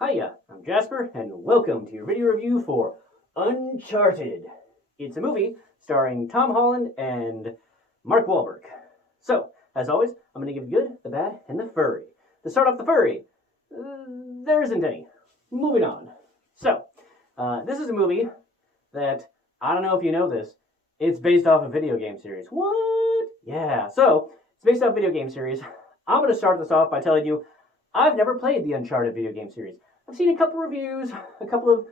Hiya, I'm Jasper, and welcome to your video review for Uncharted. It's a movie starring Tom Holland and Mark Wahlberg. So, as always, I'm going to give the good, the bad, and the furry. To start off the furry, there isn't any. Moving on. So, this is a movie that, I don't know if you know this, it's based off a video game series. What? Yeah, so, it's based off a video game series. I'm going to start this off by telling you, I've never played the Uncharted video game series. I've seen a couple reviews, a couple of,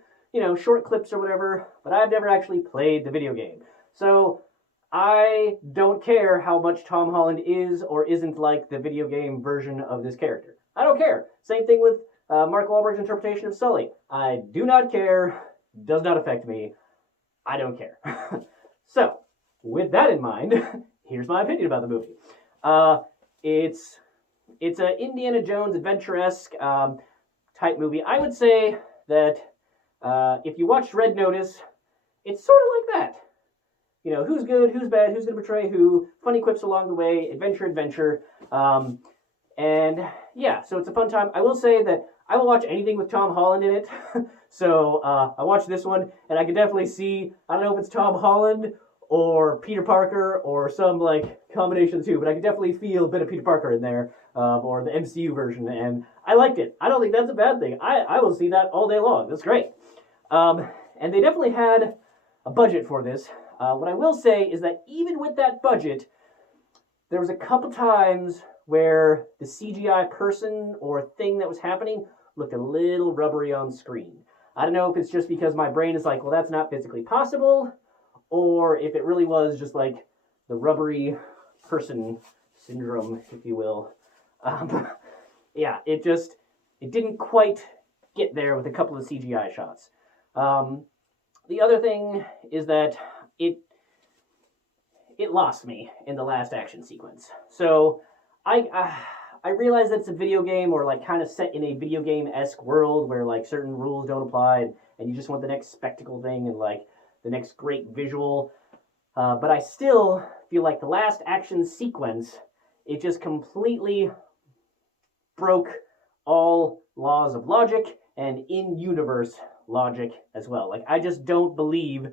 short clips or whatever, but I've never actually played the video game. So I don't care how much Tom Holland is or isn't like the video game version of this character. I don't care. Same thing with Mark Wahlberg's interpretation of Sully. I do not care. Does not affect me. I don't care. So, with that in mind, here's my opinion about the movie. It's an Indiana Jones adventure-esque type movie. I would say that if you watched Red Notice, it's sort of like that. Who's good, who's bad, who's going to betray who, funny quips along the way, adventure. And yeah, so it's a fun time. I will say that I will watch anything with Tom Holland in it. So I watched this one, and I can definitely see, I don't know if it's Tom Holland or Peter Parker or some combination of the two, but I can definitely feel a bit of Peter Parker in there, or the MCU version, and I liked it. I don't think that's a bad thing. I will see that all day long. That's great. And they definitely had a budget for this. What I will say is that even with that budget, there was a couple times where the CGI person or thing that was happening looked a little rubbery on screen. I don't know if it's just because my brain is like, well, that's not physically possible, or if it really was just the rubbery person syndrome, if you will. Yeah, it didn't quite get there with a couple of CGI shots. The other thing is that it lost me in the last action sequence. So I realize that it's a video game, or kind of set in a video game-esque world where certain rules don't apply, and you just want the next spectacle thing and the next great visual. But I still feel like the last action sequence, it just completely broke all laws of logic and in-universe logic as well. I just don't believe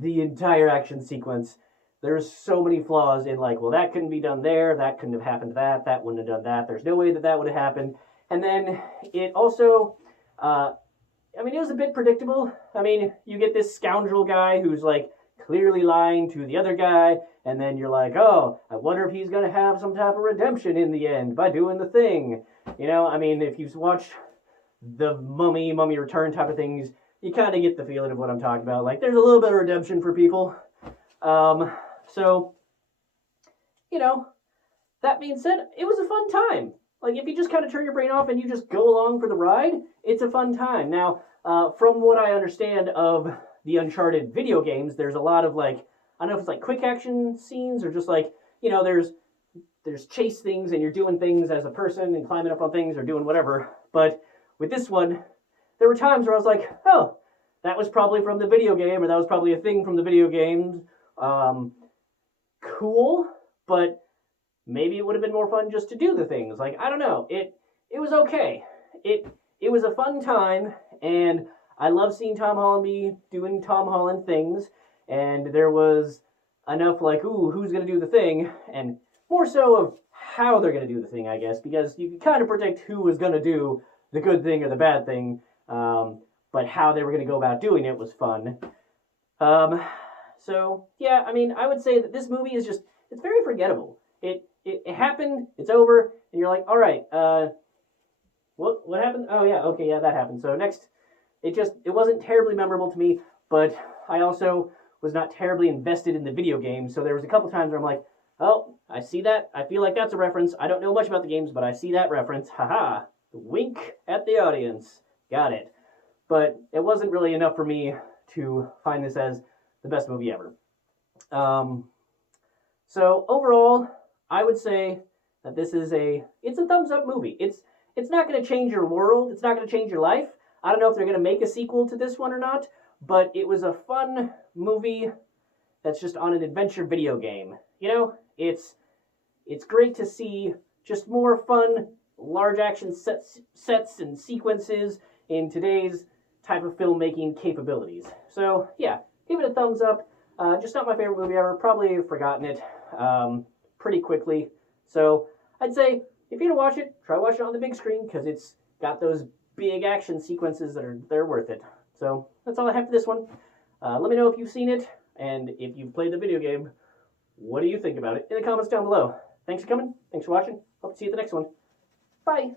the entire action sequence. There's so many flaws in well, that couldn't be done there, that couldn't have happened that wouldn't have done that, there's no way that would have happened. And then it also, it was a bit predictable. You get this scoundrel guy who's clearly lying to the other guy, and then you're like, oh, I wonder if he's going to have some type of redemption in the end by doing the thing. If you've watched the Mummy Return type of things, you kind of get the feeling of what I'm talking about. There's a little bit of redemption for people. So, that being said, it was a fun time. If you just kind of turn your brain off and you just go along for the ride, it's a fun time. Now, from what I understand of the Uncharted video games, there's a lot of I don't know if it's quick action scenes or just there's chase things and you're doing things as a person and climbing up on things or doing whatever. But with this one, there were times where I was like, oh, that was probably from the video game, or that was probably a thing from the video games. Cool, but maybe it would have been more fun just to do the things. I don't know. It was okay. It was a fun time, and I love seeing Tom Holland be doing Tom Holland things, and there was enough ooh, who's going to do the thing, and more so of how they're going to do the thing, I guess, because you could kind of predict who was going to do the good thing or the bad thing, but how they were going to go about doing it was fun. So, yeah, I would say that this movie is it's very forgettable. It happened, it's over, and you're like, all right, what happened? Oh, yeah, okay, yeah, that happened. So next, it wasn't terribly memorable to me, but I also was not terribly invested in the video game, so there was a couple times where I'm like, oh, I see that, I feel like that's a reference, I don't know much about the games, but I see that reference, haha, wink at the audience, got it. But it wasn't really enough for me to find this as the best movie ever. So overall, I would say that this is it's a thumbs up movie. It's not going to change your world. It's not going to change your life. I don't know if they're going to make a sequel to this one or not, but it was a fun movie that's just on an adventure video game. It's great to see just more fun large action sets and sequences in today's type of filmmaking capabilities. So yeah, give it a thumbs up. Just not my favorite movie ever. Probably forgotten it pretty quickly. So I'd say if you're gonna watch it, try watching it on the big screen because it's got those big action sequences they're worth it. So that's all I have for this one. Let me know if you've seen it and if you've played the video game. What do you think about it in the comments down below? Thanks for coming. Thanks for watching. Hope to see you at the next one. Bye.